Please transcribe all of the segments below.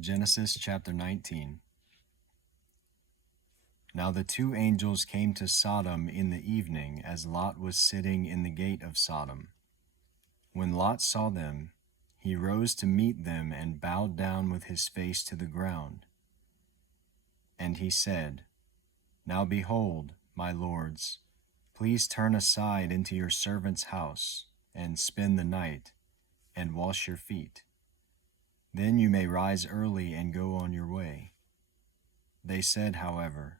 Genesis chapter 19. Now the two angels came to Sodom in the evening, as Lot was sitting in the gate of Sodom. When Lot saw them, he rose to meet them and bowed down with his face to the ground. And he said, Now behold, my lords, please turn aside into your servant's house, and spend the night, and wash your feet. Then you may rise early and go on your way. They said, however,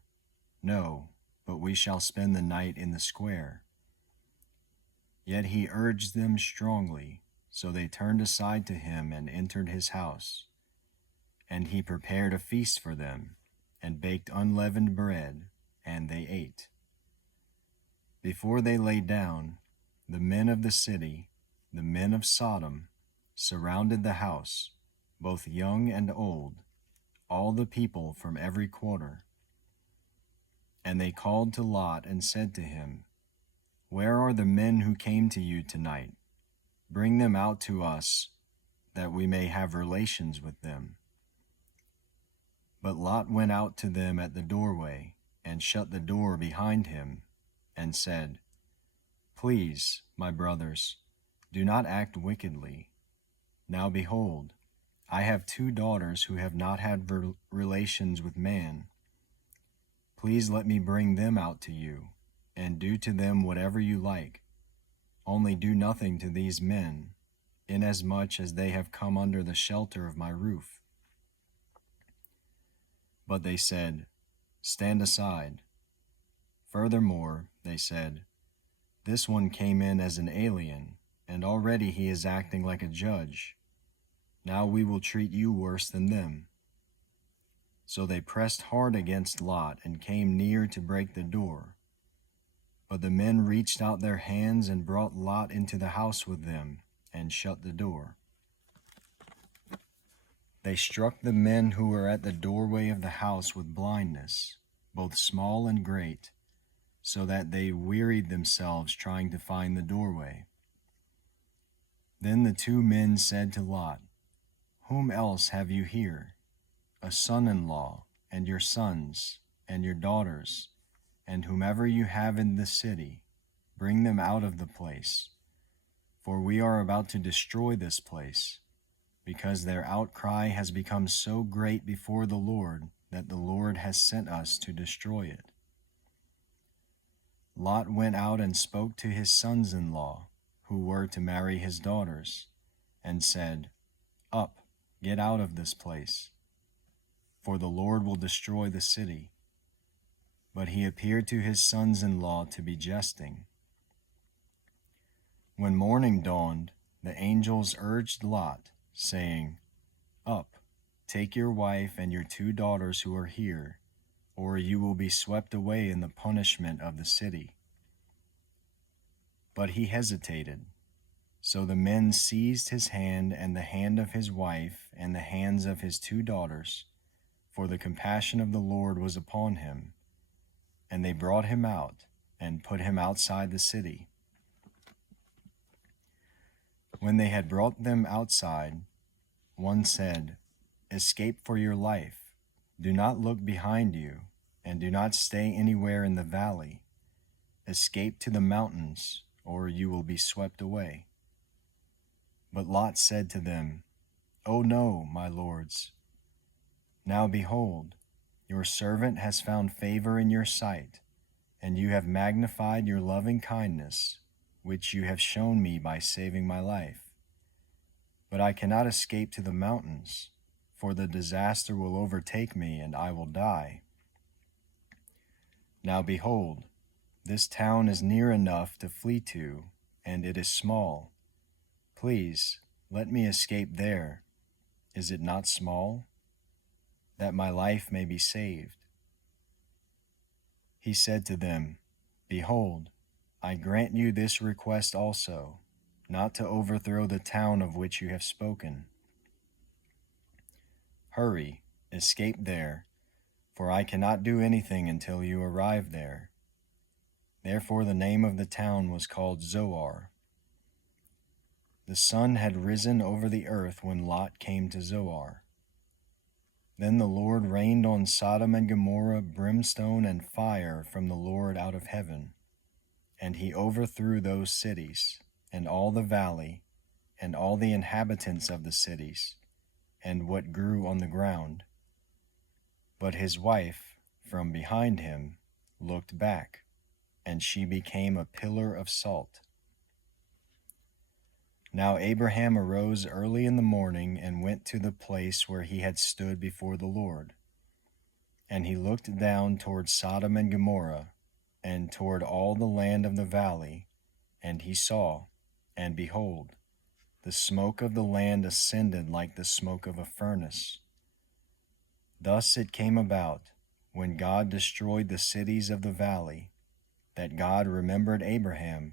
No, but we shall spend the night in the square. Yet he urged them strongly, so they turned aside to him and entered his house. And he prepared a feast for them, and baked unleavened bread, and they ate. Before they lay down, the men of the city, the men of Sodom, surrounded the house, both young and old, all the people from every quarter. And they called to Lot and said to him, Where are the men who came to you tonight? Bring them out to us, that we may have relations with them. But Lot went out to them at the doorway, and shut the door behind him, and said, Please, my brothers, do not act wickedly. Now behold, I have 2 daughters who have not had relations with man. Please let me bring them out to you, and do to them whatever you like. Only do nothing to these men, inasmuch as they have come under the shelter of my roof. But they said, Stand aside. Furthermore, they said, This one came in as an alien, and already he is acting like a judge. Now we will treat you worse than them. So they pressed hard against Lot and came near to break the door. But the men reached out their hands and brought Lot into the house with them and shut the door. They struck the men who were at the doorway of the house with blindness, both small and great, so that they wearied themselves trying to find the doorway. Then the 2 men said to Lot, Whom else have you here? A son-in-law, and your sons, and your daughters, and whomever you have in the city, bring them out of the place. For we are about to destroy this place, because their outcry has become so great before the Lord that the Lord has sent us to destroy it. Lot went out and spoke to his sons-in-law, who were to marry his daughters, and said, Up, get out of this place, for the Lord will destroy the city. But he appeared to his sons-in-law to be jesting. When morning dawned, the angels urged Lot, saying, Up, take your wife and your 2 daughters who are here, or you will be swept away in the punishment of the city. But he hesitated. So the men seized his hand and the hand of his wife and the hands of his 2 daughters, for the compassion of the Lord was upon him. And they brought him out and put him outside the city. When they had brought them outside, one said, Escape for your life. Do not look behind you, and do not stay anywhere in the valley. Escape to the mountains, or you will be swept away. But Lot said to them, Oh no, my lords. Now behold, your servant has found favor in your sight, and you have magnified your loving kindness, which you have shown me by saving my life. But I cannot escape to the mountains, for the disaster will overtake me, and I will die. Now behold, this town is near enough to flee to, and it is small. Please, let me escape there. Is it not small? That my life may be saved. He said to them, Behold, I grant you this request also, not to overthrow the town of which you have spoken. Hurry, escape there, for I cannot do anything until you arrive there. Therefore the name of the town was called Zoar. The sun had risen over the earth when Lot came to Zoar. Then the Lord rained on Sodom and Gomorrah brimstone and fire from the Lord out of heaven, and he overthrew those cities, and all the valley, and all the inhabitants of the cities, and what grew on the ground. But his wife, from behind him, looked back, and she became a pillar of salt. Now Abraham arose early in the morning and went to the place where he had stood before the Lord. And he looked down toward Sodom and Gomorrah, and toward all the land of the valley, and he saw, and behold, the smoke of the land ascended like the smoke of a furnace. Thus it came about, when God destroyed the cities of the valley, that God remembered Abraham,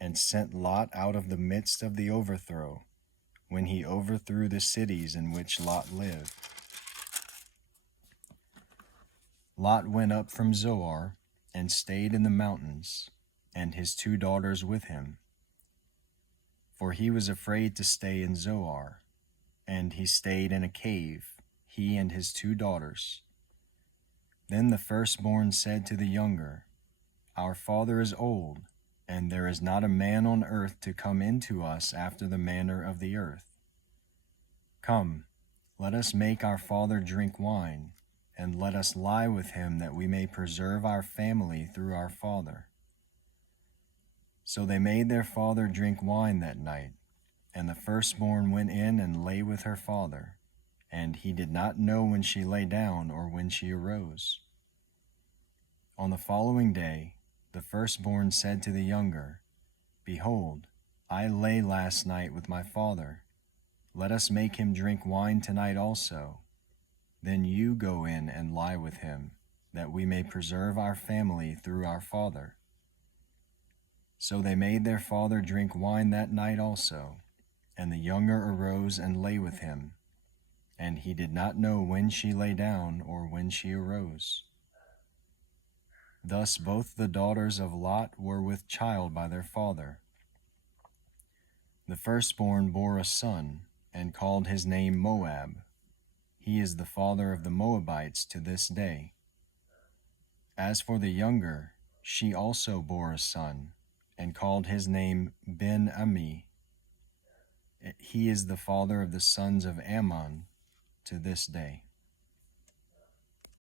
and sent Lot out of the midst of the overthrow, when he overthrew the cities in which Lot lived. Lot went up from Zoar, and stayed in the mountains, and his 2 daughters with him. For he was afraid to stay in Zoar, and he stayed in a cave, he and his 2 daughters. Then the firstborn said to the younger, Our father is old, and there is not a man on earth to come into us after the manner of the earth. Come, let us make our father drink wine, and let us lie with him, that we may preserve our family through our father. So they made their father drink wine that night, and the firstborn went in and lay with her father, and he did not know when she lay down or when she arose. On the following day, the firstborn said to the younger, Behold, I lay last night with my father. Let us make him drink wine tonight also. Then you go in and lie with him, that we may preserve our family through our father. So they made their father drink wine that night also, and the younger arose and lay with him, and he did not know when she lay down or when she arose. Thus both the daughters of Lot were with child by their father. The firstborn bore a son, and called his name Moab. He is the father of the Moabites to this day. As for the younger, she also bore a son, and called his name Ben-Ammi. He is the father of the sons of Ammon to this day.